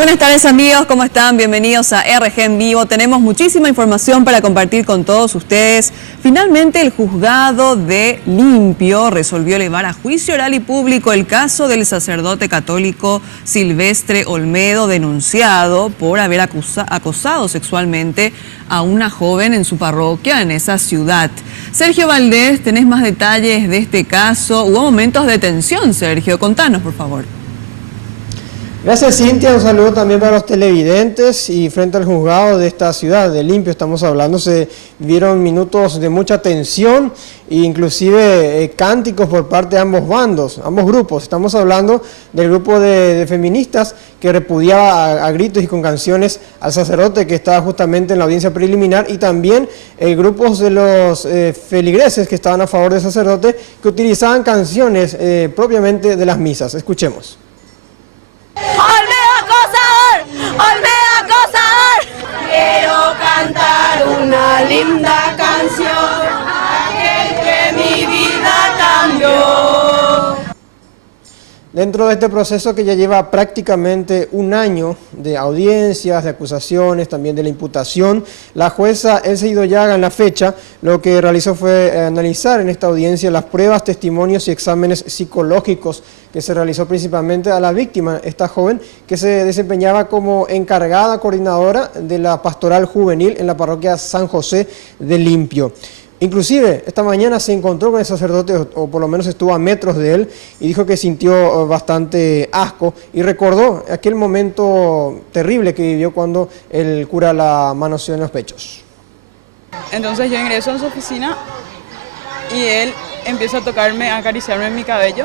Buenas tardes amigos, ¿cómo están? Bienvenidos a RG en Vivo. Tenemos muchísima información para compartir con todos ustedes. Finalmente el juzgado de Limpio resolvió elevar a juicio oral y público el caso del sacerdote católico Silvestre Olmedo, denunciado por haber acosado sexualmente a una joven en su parroquia en esa ciudad. Sergio Valdés, tenés más detalles de este caso. Hubo momentos de tensión, Sergio. Contanos, por favor. Gracias, Cintia. Un saludo también para los televidentes. Y frente al juzgado de esta ciudad de Limpio estamos hablando, se vieron minutos de mucha tensión e inclusive cánticos por parte de ambos bandos, ambos grupos. Estamos hablando del grupo de feministas que repudiaba a gritos y con canciones al sacerdote que estaba justamente en la audiencia preliminar, y también grupos de los feligreses que estaban a favor del sacerdote, que utilizaban canciones propiamente de las misas. Escuchemos. ¡Olmedo acosador! Quiero cantar una linda canción, aquel que mi vida cambió. Dentro de este proceso que ya lleva prácticamente un año de audiencias, de acusaciones, también de la imputación, la jueza Elsa Idoyaga en la fecha lo que realizó fue analizar en esta audiencia las pruebas, testimonios y exámenes psicológicos que se realizó principalmente a la víctima, esta joven que se desempeñaba como encargada coordinadora de la pastoral juvenil en la parroquia San José de Limpio. Inclusive, esta mañana se encontró con el sacerdote, o por lo menos estuvo a metros de él, y dijo que sintió bastante asco y recordó aquel momento terrible que vivió cuando el cura la manoseó en los pechos. Entonces yo ingreso a su oficina y él empieza a tocarme, a acariciarme en mi cabello,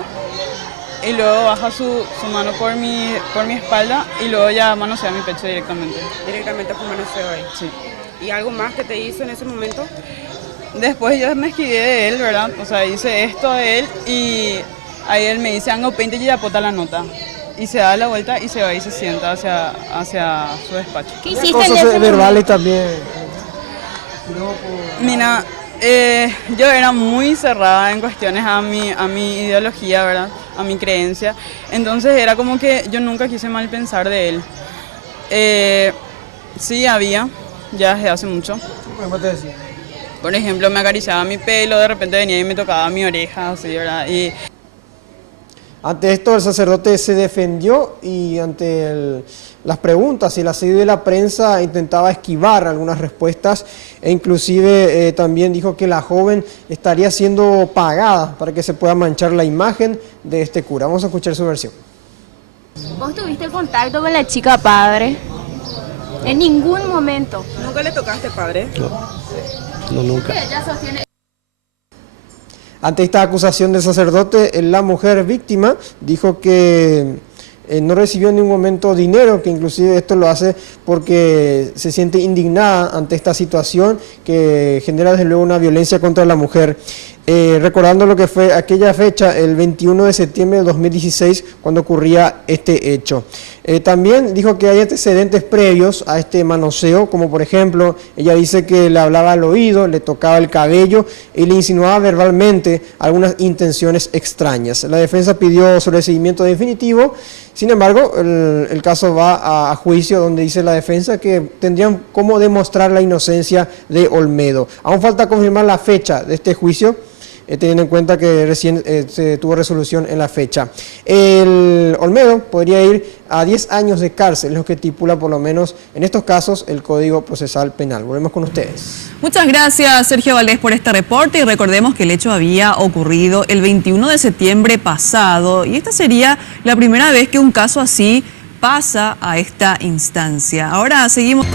y luego baja su mano por mi espalda y luego ya manosea mi pecho directamente. Directamente por manoseo ahí. Sí. ¿Y algo más que te hizo en ese momento? Después yo me esquivé de él, ¿verdad? O sea, hice esto de él y ahí él me dice, Ango, 20 y ya pota la nota. Y se da la vuelta y se va y se sienta hacia su despacho. ¿Qué hiciste en ese Cosas verbales momento? también. Mira, yo era muy cerrada en cuestiones a mi ideología, ¿verdad? A mi creencia. Entonces era como que yo nunca quise mal pensar de él. Sí había, ya desde hace mucho. ¿Cómo te decía? Por ejemplo, me acariciaba mi pelo, de repente venía y me tocaba mi oreja, así, ¿verdad? Y ante esto el sacerdote se defendió y ante las preguntas y el asedio de la prensa intentaba esquivar algunas respuestas, e inclusive también dijo que la joven estaría siendo pagada para que se pueda manchar la imagen de este cura. Vamos a escuchar su versión. ¿Vos tuviste contacto con la chica padre? En ningún momento. ¿Nunca le tocaste, padre? No, nunca. Ella sostiene. Ante esta acusación del sacerdote, la mujer víctima dijo que no recibió en ningún momento dinero, que inclusive esto lo hace porque se siente indignada ante esta situación que genera desde luego una violencia contra la mujer. Recordando lo que fue aquella fecha, el 21 de septiembre de 2016, cuando ocurría este hecho. También dijo que hay antecedentes previos a este manoseo, como por ejemplo, ella dice que le hablaba al oído, le tocaba el cabello y le insinuaba verbalmente algunas intenciones extrañas. La defensa pidió sobreseimiento definitivo, sin embargo, el caso va a juicio, donde dice la defensa que tendrían cómo demostrar la inocencia de Olmedo. Aún falta confirmar la fecha de este juicio, teniendo en cuenta que recién se tuvo resolución en la fecha. El Olmedo podría ir a 10 años de cárcel, es lo que estipula por lo menos en estos casos el Código Procesal Penal. Volvemos con ustedes. Muchas gracias Sergio Valdés por este reporte, y recordemos que el hecho había ocurrido el 21 de septiembre pasado y esta sería la primera vez que un caso así pasa a esta instancia. Ahora seguimos.